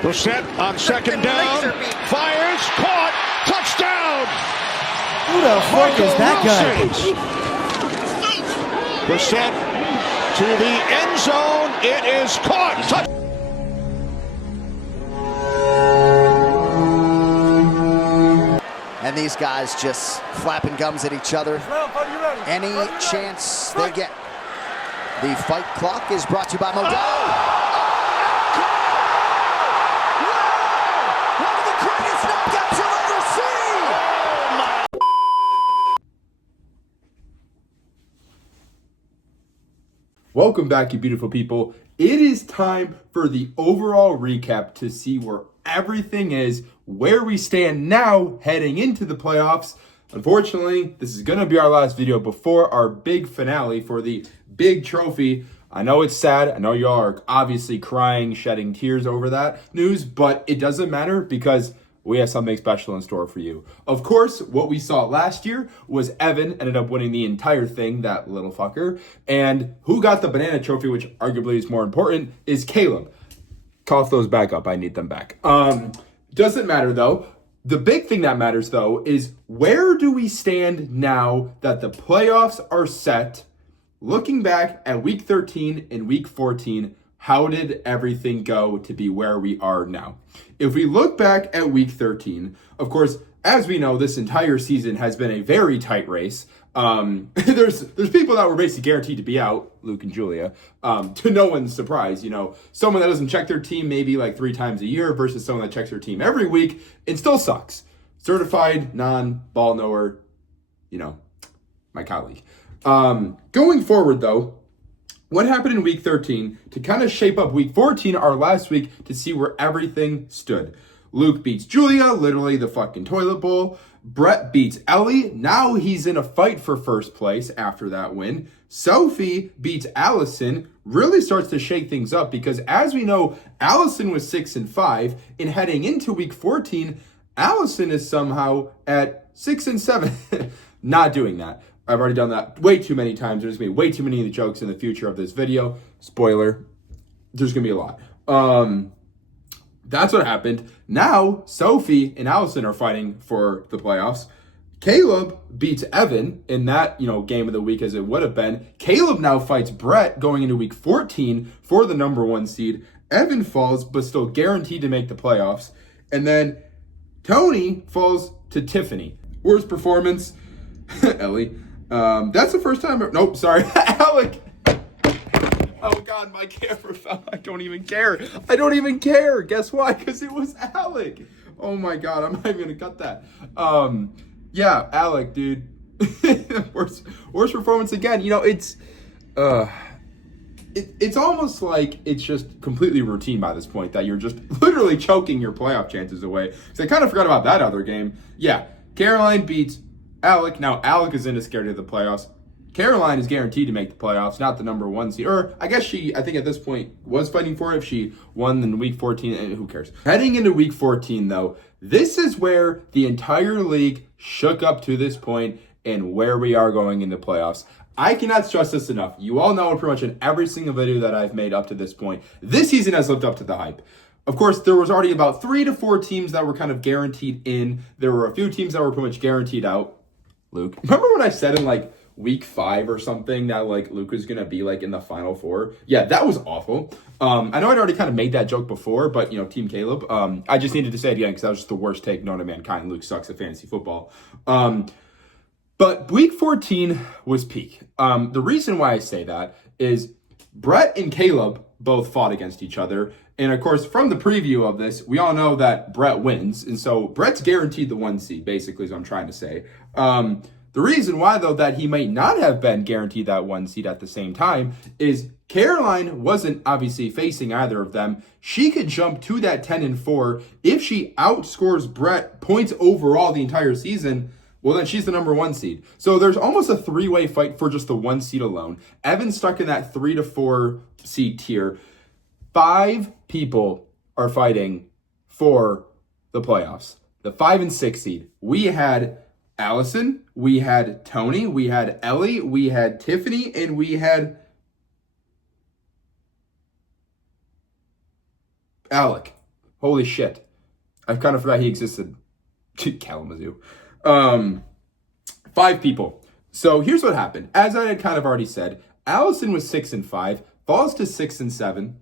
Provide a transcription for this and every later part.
Brissett on second down, fires, caught, touchdown! Who the fuck is that guy? Brissett to the end zone, it is caught. And these guys just flapping gums at each other any chance they get. The fight clock is brought to you by Modelo. One of the greatest knockouts you'll ever see! Welcome back, you beautiful people. It is time for the overall recap to see where everything is, where we stand now heading into the playoffs. Unfortunately, this is going to be our last video before our big finale for the big trophy. I know it's sad. I know y'all are obviously crying, shedding tears over that news, but it doesn't matter because we have something special in store for you. Of course, what we saw last year was Evan ended up winning the entire thing, that little fucker. And who got the banana trophy, which arguably is more important, is Caleb. Cough those back up. I need them back. Doesn't matter though. The big thing that matters though is where do we stand now that the playoffs are set? Looking back at week 13 and week 14, how did everything go to be where we are now? If we look back at week 13, of course, as we know, this entire season has been a very tight race. There's people that were basically guaranteed to be out, Luke and Julia, to no one's surprise. You know, someone that doesn't check their team maybe like 3 times a year versus someone that checks their team every week and still sucks. Certified non-ball knower, you know, my colleague. Going forward though, what happened in week 13 to kind of shape up week 14, our last week, to see where everything stood? Luke beats Julia, literally the fucking toilet bowl. Brett beats Ellie. Now he's in a fight for first place after that win. Sophie beats Allison, really starts to shake things up because as we know, Allison was 6-5 and heading into week 14, Allison is somehow at 6-7. Not doing that. I've already done that way too many times. There's going to be way too many of the jokes in the future of this video. Spoiler, there's going to be a lot. That's what happened. Now, Sophie and Allison are fighting for the playoffs. Caleb beats Evan in that, game of the week as it would have been. Caleb now fights Brett going into week 14 for the number 1 seed. Evan falls, but still guaranteed to make the playoffs. And then Tony falls to Tiffany. Worst performance, Ellie. That's the first time. Nope, sorry. Alec. Oh God, my camera fell. I don't even care. Guess why? Because it was Alec. Oh my God, I'm not even gonna cut that. Yeah, Alec, dude. worst performance again. It's almost like it's just completely routine by this point that you're just literally choking your playoff chances away. Because I kind of forgot about that other game. Yeah, Caroline beats Alec. Now Alec is into scared of the playoffs. Caroline is guaranteed to make the playoffs, not the number 1 seed. Or I guess I think at this point was fighting for it if she won in week 14, and who cares? Heading into week 14 though, this is where the entire league shook up to this point and where we are going in the playoffs. I cannot stress this enough. You all know it pretty much in every single video that I've made up to this point. This season has lived up to the hype. Of course, there was already about 3 to 4 teams that were kind of guaranteed in. There were a few teams that were pretty much guaranteed out. Luke, remember when I said in week 5 or something that Luke was gonna be in the final 4? Yeah, that was awful. I know I'd already kind of made that joke before, but Team Caleb. I just needed to say it again because that was just the worst take known to mankind. Luke sucks at fantasy football. But week 14 was peak. The reason why I say that is Brett and Caleb both fought against each other. And of course, from the preview of this, we all know that Brett wins. And so Brett's guaranteed the 1 seed, basically, is what I'm trying to say. The reason why, though, that he might not have been guaranteed that 1 seed at the same time is Caroline wasn't obviously facing either of them. She could jump to that 10-4. If she outscores Brett points overall the entire season, well, then she's the number 1 seed. So there's almost a 3-way fight for just the 1 seed alone. Evan's stuck in that 3 to 4 seed tier. 5 people are fighting for the playoffs. The 5 and 6 seed. We had Allison, we had Tony, we had Ellie, we had Tiffany, and we had Alec. Holy shit. I kind of forgot he existed. Kalamazoo. 5 people. So here's what happened. As I had kind of already said, Allison was 6-5, falls to 6-7,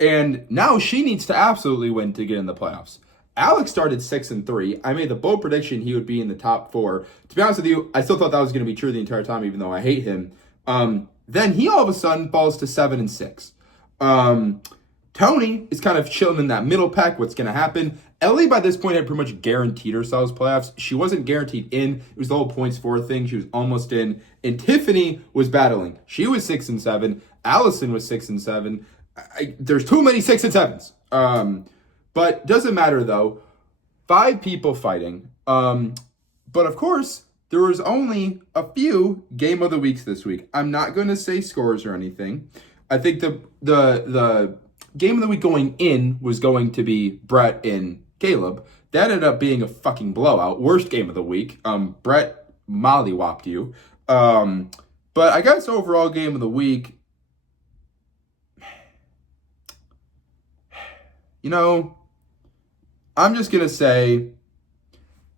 and now she needs to absolutely win to get in the playoffs. Alex started 6-3. I made the bold prediction he would be in the top 4. To be honest with you, I still thought that was going to be true the entire time, even though I hate him. Then he all of a sudden falls to 7-6. Tony is kind of chilling in that middle pack. What's going to happen? Ellie, by this point, had pretty much guaranteed herself playoffs. She wasn't guaranteed in. It was the whole points for thing. She was almost in. And Tiffany was battling. She was 6-7. Allison was 6-7. There's too many 6 and 7s. But doesn't matter, though. 5 people fighting. But, of course, there was only a few Game of the Weeks this week. I'm not going to say scores or anything. I think the Game of the Week going in was going to be Brett and Caleb. That ended up being a fucking blowout. Worst Game of the Week. Brett mollywopped you. But I guess overall Game of the Week, you know, I'm just going to say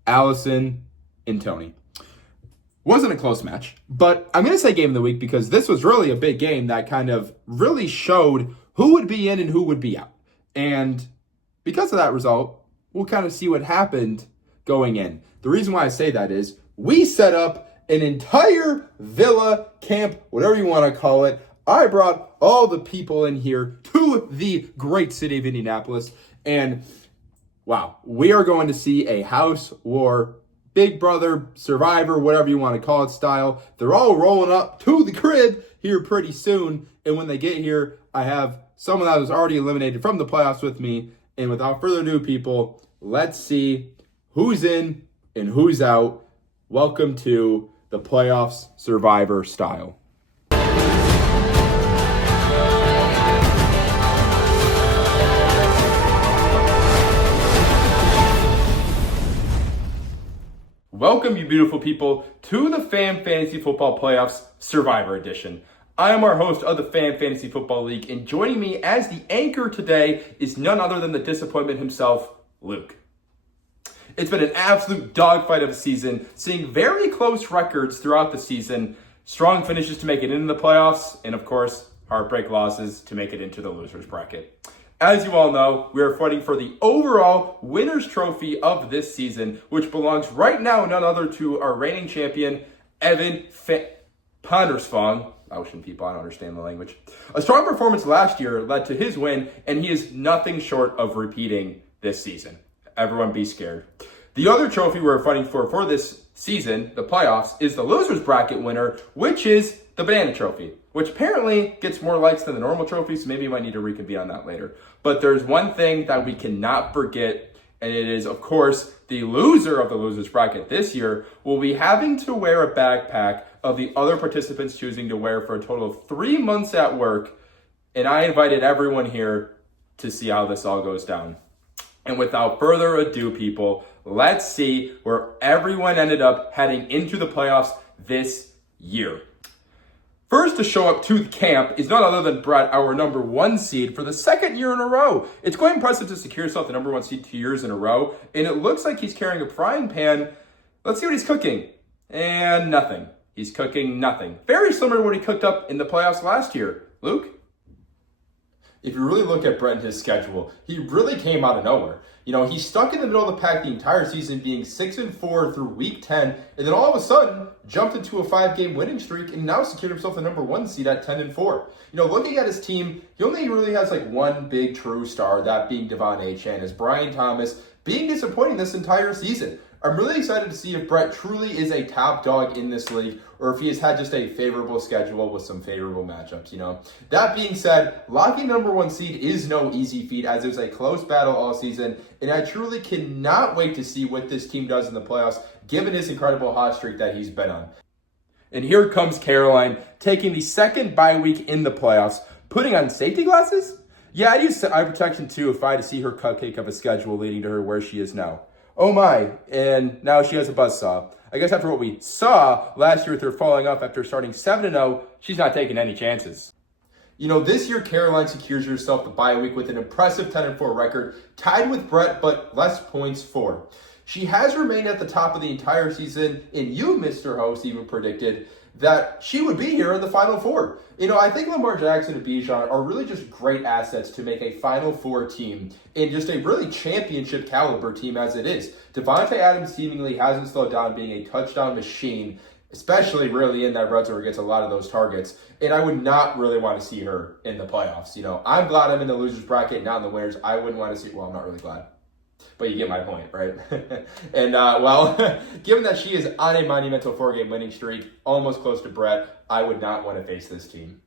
Allison and Tony. Wasn't a close match, but I'm going to say Game of the Week because this was really a big game that kind of really showed who would be in and who would be out. And because of that result, we'll kind of see what happened going in. The reason why I say that is we set up an entire villa, camp, whatever you want to call it. I brought all the people in here to the great city of Indianapolis. And wow, we are going to see a house war, Big Brother, Survivor, whatever you want to call it style. They're all rolling up to the crib here pretty soon. And when they get here, I have someone that was already eliminated from the playoffs with me. And without further ado, people, let's see who's in and who's out. Welcome to the playoffs Survivor style. Welcome, you beautiful people, to the Fan Fantasy Football Playoffs Survivor Edition. I am our host of the Fan Fantasy Football League, and joining me as the anchor today is none other than the disappointment himself, Luke. It's been an absolute dogfight of a season, seeing very close records throughout the season, strong finishes to make it into the playoffs, and of course, heartbreak losses to make it into the loser's bracket. As you all know, we are fighting for the overall winner's trophy of this season, which belongs right now none other to our reigning champion, Evan Pondersfong. Ocean people, I don't understand the language. A strong performance last year led to his win, and he is nothing short of repeating this season. Everyone be scared. The other trophy we're fighting for this season, the playoffs, is the loser's bracket winner, which is the Banana Trophy, which apparently gets more likes than the normal trophy, so maybe you might need to reconvene on that later. But there's one thing that we cannot forget, and it is, of course, the loser of the loser's bracket this year will be having to wear a backpack of the other participants choosing to wear for a total of 3 months at work. And I invited everyone here to see how this all goes down. And without further ado, people, let's see where everyone ended up heading into the playoffs this year. First to show up to the camp is none other than Brett, our number 1 seed for the 2nd year in a row. It's quite impressive to secure yourself the number 1 seed 2 years in a row, and it looks like he's carrying a frying pan. Let's see what he's cooking. And nothing. He's cooking nothing. Very similar to what he cooked up in the playoffs last year. Luke? If you really look at Brett and his schedule, he really came out of nowhere. You know, he's stuck in the middle of the pack the entire season, being 6-4 through week 10, and then all of a sudden jumped into a 5-game winning streak and now secured himself the number 1 seed at 10-4. You know, looking at his team, he only really has like one big true star, that being Devon Achane, as Brian Thomas being disappointing this entire season. I'm really excited to see if Brett truly is a top dog in this league or if he has had just a favorable schedule with some favorable matchups, you know. That being said, locking number 1 seed is no easy feat as it was a close battle all season, and I truly cannot wait to see what this team does in the playoffs given his incredible hot streak that he's been on. And here comes Caroline taking the 2nd bye week in the playoffs, putting on safety glasses? Yeah, I'd use eye protection too if I had to see her cupcake of a schedule leading to her where she is now. Oh my, and now she has a buzzsaw. I guess after what we saw last year with her falling off after starting 7-0, she's not taking any chances. You know, this year Caroline secures herself the bye week with an impressive 10-4 record, tied with Brett, but less points for. She has remained at the top of the entire season, and you, Mr. Host, even predicted that she would be here in the Final Four. You know, I think Lamar Jackson and Bijan are really just great assets to make a Final Four team and just a really championship caliber team as it is. Devontae Adams seemingly hasn't slowed down being a touchdown machine, especially really in that red zone where he gets a lot of those targets. And I would not really want to see her in the playoffs. You know, I'm glad I'm in the losers bracket, not in the winners. I wouldn't want to see, well, I'm not really glad. But you get my point, right? And, given that she is on a monumental 4-game winning streak, almost close to Brett, I would not want to face this team.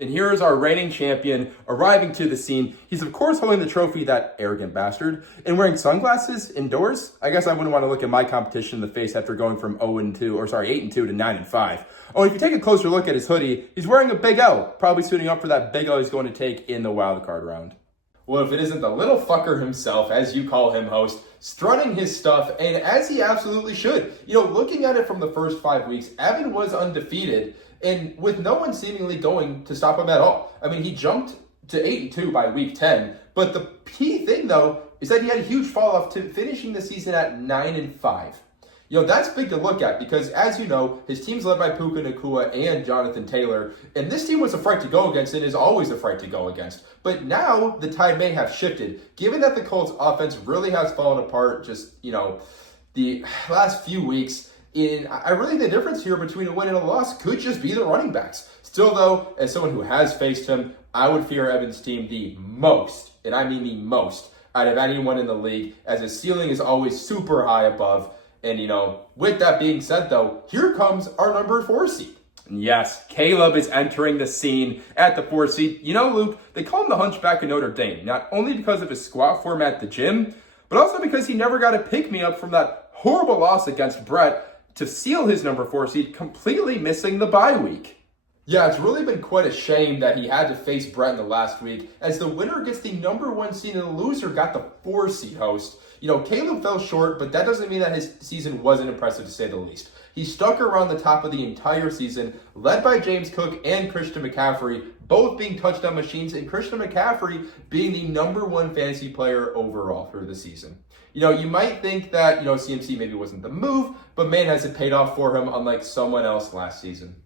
And here is our reigning champion arriving to the scene. He's, of course, holding the trophy, that arrogant bastard, and wearing sunglasses indoors. I guess I wouldn't want to look at my competition in the face after going from 8-2 to 9-5. Oh, if you take a closer look at his hoodie, he's wearing a big L, probably suiting up for that big L he's going to take in the wild card round. Well, if it isn't the little fucker himself, as you call him, host, strutting his stuff, and as he absolutely should. You know, looking at it from the first 5 weeks, Evan was undefeated, and with no one seemingly going to stop him at all. I mean, he jumped to 8-2 by week 10, but the key thing, though, is that he had a huge fall-off to finishing the season at 9-5. You know, that's big to look at because, as you know, his team's led by Puka Nacua and Jonathan Taylor, and this team was a fright to go against and is always a fright to go against. But now the tide may have shifted, given that the Colts' offense really has fallen apart just, you know, the last few weeks. I really think the difference here between a win and a loss could just be the running backs. Still, though, as someone who has faced him, I would fear Evan's team the most, and I mean the most, out of anyone in the league, as his ceiling is always super high above. And, you know, with that being said, though, here comes our number 4 seed. Yes, Caleb is entering the scene at the 4 seed. You know, Luke, they call him the Hunchback of Notre Dame, not only because of his squat form at the gym, but also because he never got a pick-me-up from that horrible loss against Brett to seal his number 4 seed, completely missing the bye week. Yeah, it's really been quite a shame that he had to face Brett in the last week, as the winner gets the number 1 seed and the loser got the 4 seed host. You know, Caleb fell short, but that doesn't mean that his season wasn't impressive, to say the least. He stuck around the top of the entire season, led by James Cook and Christian McCaffrey, both being touchdown machines, and Christian McCaffrey being the number 1 fantasy player overall through the season. You know, you might think that, you know, CMC maybe wasn't the move, but man, has it paid off for him, unlike someone else last season.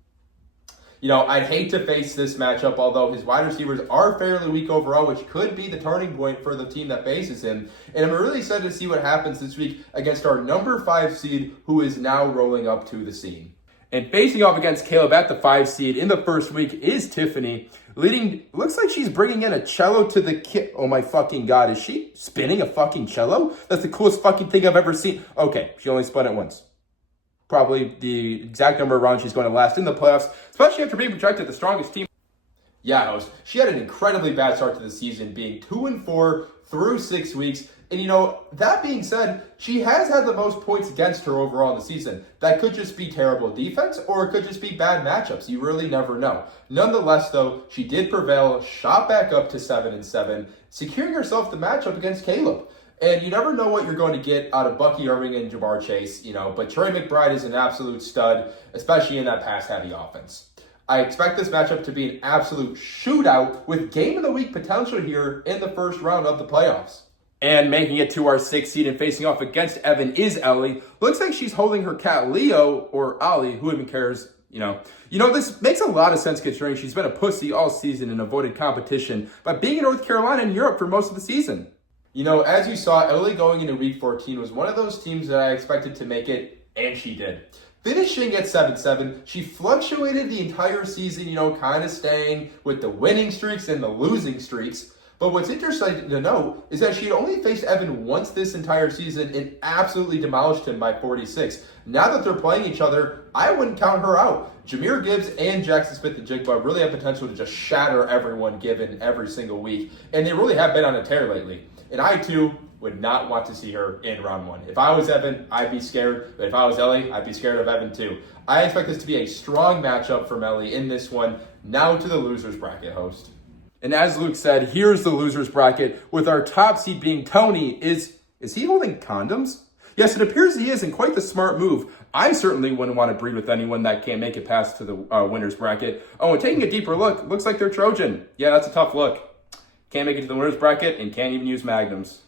You know, I'd hate to face this matchup, although his wide receivers are fairly weak overall, which could be the turning point for the team that faces him. And I'm really excited to see what happens this week against our number 5 seed, who is now rolling up to the scene. And facing off against Caleb at the 5 seed in the first week is Tiffany. Looks like she's bringing in a cello to the kit. Oh my fucking God, is she spinning a fucking cello? That's the coolest fucking thing I've ever seen. Okay, she only spun it once. Probably the exact number of rounds she's going to last in the playoffs, especially after being projected the strongest team. Yeah, host, she had an incredibly bad start to the season, being 2-4 through 6 weeks. And, you know, that being said, she has had the most points against her overall in the season. That could just be terrible defense, or it could just be bad matchups. You really never know. Nonetheless, though, she did prevail, shot back up to 7-7, securing herself the matchup against Caleb. And you never know what you're going to get out of Bucky Irving and Jamar Chase, you know, but Trey McBride is an absolute stud, especially in that pass-heavy offense. I expect this matchup to be an absolute shootout with game of the week potential here in the first round of the playoffs. And making it to our 6th seed and facing off against Evan is Ellie. Looks like she's holding her cat Leo, or Ollie, who even cares, you know. This makes a lot of sense considering she's been a pussy all season and avoided competition by being in North Carolina and Europe for most of the season. You know, as you saw, Ellie going into week 14 was one of those teams that I expected to make it, and she did. Finishing at 7-7, she fluctuated the entire season, you know, kind of staying with the winning streaks and the losing streaks. But what's interesting to note is that she had only faced Evan once this entire season and absolutely demolished him by 46. Now that they're playing each other, I wouldn't count her out. Jahmyr Gibbs and Jackson Smith-Njigba really have potential to just shatter everyone given every single week. And they really have been on a tear lately. And I, too, would not want to see her in round 1. If I was Evan, I'd be scared. But if I was Ellie, I'd be scared of Evan, too. I expect this to be a strong matchup for Ellie in this one. Now to the losers bracket, host. And as Luke said, here's the loser's bracket with our top seed being Tony. Is he holding condoms? Yes, it appears he is, and quite the smart move. I certainly wouldn't want to breed with anyone that can't make it past to the winner's bracket. Oh, and taking a deeper look, looks like they're Trojan. Yeah, that's a tough look. Can't make it to the winner's bracket and can't even use magnums.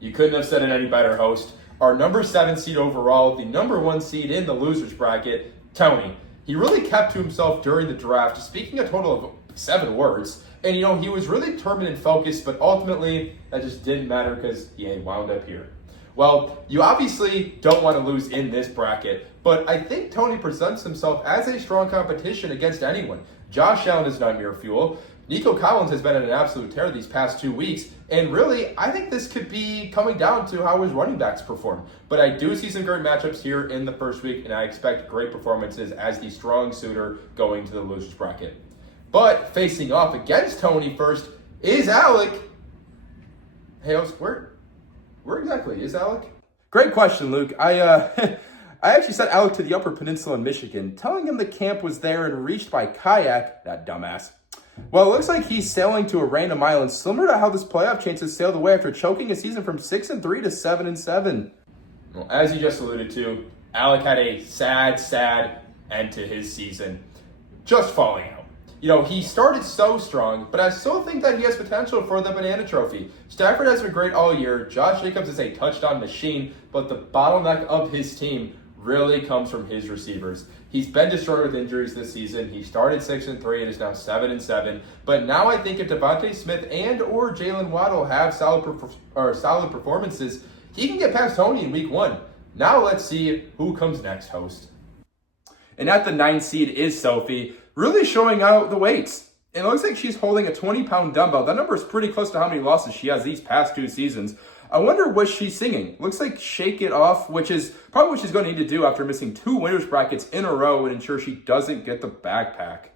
You couldn't have said it any better, host. Our number 7 seed overall, the number 1 seed in the loser's bracket, Tony. He really kept to himself during the draft, speaking a total of 7 words. And, he was really determined and focused, but ultimately, that just didn't matter because he wound up here. Well, you obviously don't want to lose in this bracket, but I think Tony presents himself as a strong competition against anyone. Josh Allen is nightmare fuel. Nico Collins has been in an absolute tear these past 2 weeks, and really, I think this could be coming down to how his running backs perform. But I do see some great matchups here in the first week, and I expect great performances as the strong suitor going to the loser's bracket. But facing off against Tony first is Alec. Hey, host, where exactly is Alec? Great question, Luke. I actually sent Alec to the Upper Peninsula in Michigan, telling him the camp was there and reached by kayak, that dumbass. Well, it looks like he's sailing to a random island, similar to how this playoff chances sailed away after choking a season from 6-3 to 7-7. Well, as you just alluded to, Alec had a sad end to his season, just falling out. He started so strong, but I still think that he has potential for the Banana Trophy. Stafford has been great all year. Josh Jacobs is a touchdown machine, but the bottleneck of his team really comes from his receivers. He's been destroyed with injuries this season. He started 6-3 and is now 7-7. But now I think if Devontae Smith and or Jalen Waddle have solid performances, he can get past Tony in week 1. Now let's see who comes next, host. And at the 9th seed is Sophie, really showing out the weights. It looks like she's holding a 20-pound dumbbell. That number is pretty close to how many losses she has these past 2 seasons. I wonder what she's singing. Looks like Shake It Off, which is probably what she's going to need to do after missing 2 winners brackets in a row and ensure she doesn't get the backpack.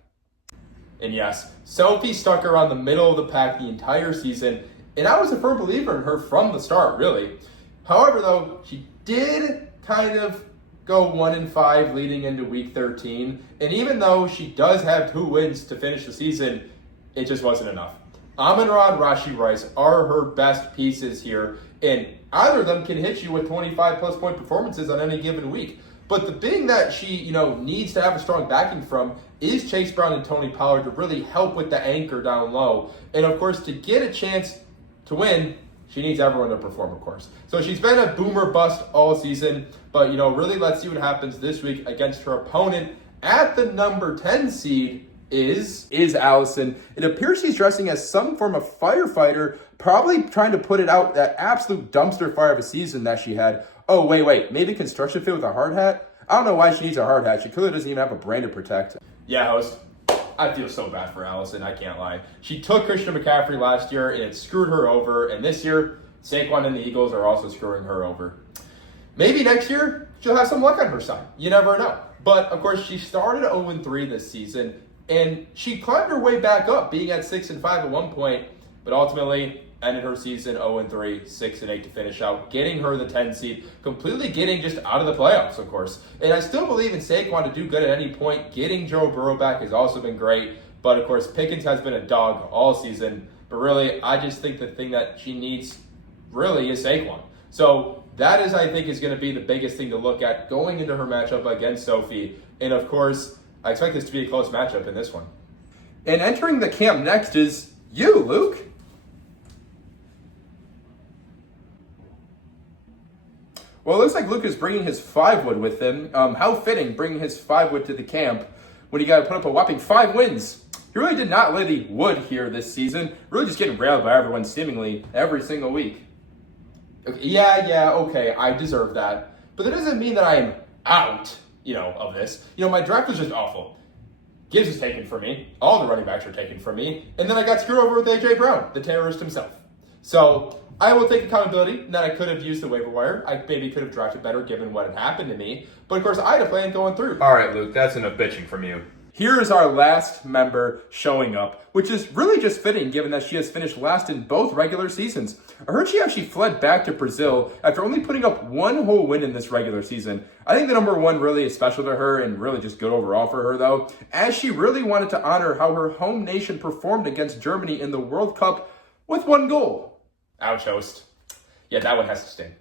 And yes, Sophie stuck around the middle of the pack the entire season, and I was a firm believer in her from the start, really. However, though, she did kind of go 1-5 leading into week 13, and even though she does have 2 wins to finish the season, it just wasn't enough. Amon-Ra and Rashee Rice are her best pieces here, and either of them can hit you with 25-plus point performances on any given week. But the thing that she, needs to have a strong backing from is Chase Brown and Tony Pollard to really help with the anchor down low. And of course, to get a chance to win, she needs everyone to perform, of course. So she's been a boomer bust all season, but, really let's see what happens this week against her opponent at the number 10 seed is Allison. It appears she's dressing as some form of firefighter, probably trying to put it out that absolute dumpster fire of a season that she had. Oh, wait, maybe construction fit with a hard hat? I don't know why she needs a hard hat. She clearly doesn't even have a brand to protect. Yeah, host. I feel so bad for Allison, I can't lie. She took Christian McCaffrey last year, and it screwed her over. And this year, Saquon and the Eagles are also screwing her over. Maybe next year, she'll have some luck on her side. You never know. But, of course, she started 0-3 this season, and she climbed her way back up, being at 6-5 at one point, but ultimately ended her season 0-3, 6-8 to finish out, getting her the 10 seed, completely getting just out of the playoffs, of course. And I still believe in Saquon to do good at any point. Getting Joe Burrow back has also been great, but of course Pickens has been a dog all season. But really, I just think the thing that she needs really is Saquon. So that is, I think, is going to be the biggest thing to look at going into her matchup against Sophie. And of course, I expect this to be a close matchup in this one. And entering the camp next is you, Luke. Well, it looks like Luke is bringing his 5-wood with him. How fitting, bringing his 5-wood to the camp when he got to put up a whopping 5 wins. He really did not lay the wood here this season. Really just getting railed by everyone seemingly every single week. Okay, yeah, okay, I deserve that. But that doesn't mean that I am out, of this. My draft was just awful. Gibbs was taken from me. All the running backs were taken from me. And then I got screwed over with A.J. Brown, the terrorist himself. So I will take accountability that I could have used the waiver wire. I maybe could have drafted better given what had happened to me. But of course, I had a plan going through. All right, Luke, that's enough bitching from you. here is our last member showing up, which is really just fitting given that she has finished last in both regular seasons. I heard she actually fled back to Brazil after only putting up one whole win in this regular season. I think the number one really is special to her and really just good overall for her though, as she really wanted to honor how her home nation performed against Germany in the World Cup with one goal. Ouch, host. Yeah, that one has to sting.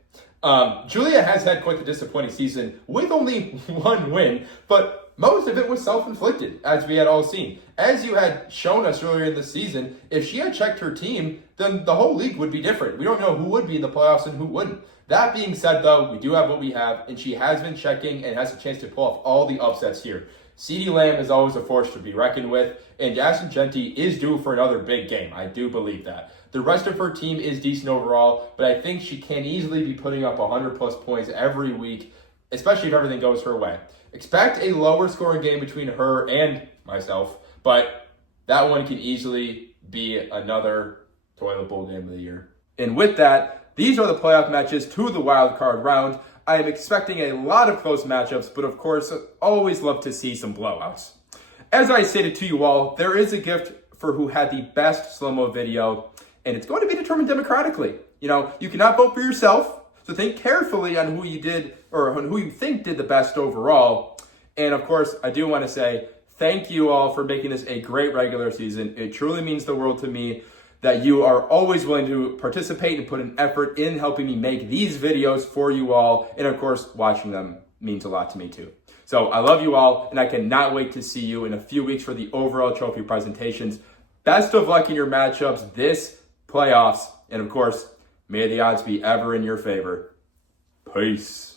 Julia has had quite the disappointing season with only one win, but most of it was self-inflicted, as we had all seen. As you had shown us earlier in the season, if she had checked her team, then the whole league would be different. We don't know who would be in the playoffs and who wouldn't. That being said, though, we do have what we have, and she has been checking and has a chance to pull off all the upsets here. CeeDee Lamb is always a force to be reckoned with, and Jackson Genty is due for another big game. I do believe that. The rest of her team is decent overall, but I think she can easily be putting up 100-plus points every week, especially if everything goes her way. Expect a lower scoring game between her and myself, but that one can easily be another toilet bowl game of the year. And with that, these are the playoff matches to the wild card round. I am expecting a lot of close matchups, but of course, always love to see some blowouts. As I stated to you all, there is a gift for who had the best slow-mo video, and it's going to be determined democratically. You cannot vote for yourself, so think carefully on who you did, or on who you think did the best overall. And of course, I do want to say thank you all for making this a great regular season. It truly means the world to me that you are always willing to participate and put an effort in helping me make these videos for you all. And of course, watching them means a lot to me too. So I love you all, and I cannot wait to see you in a few weeks for the overall trophy presentations. Best of luck in your matchups this playoffs. And of course, may the odds be ever in your favor. Peace.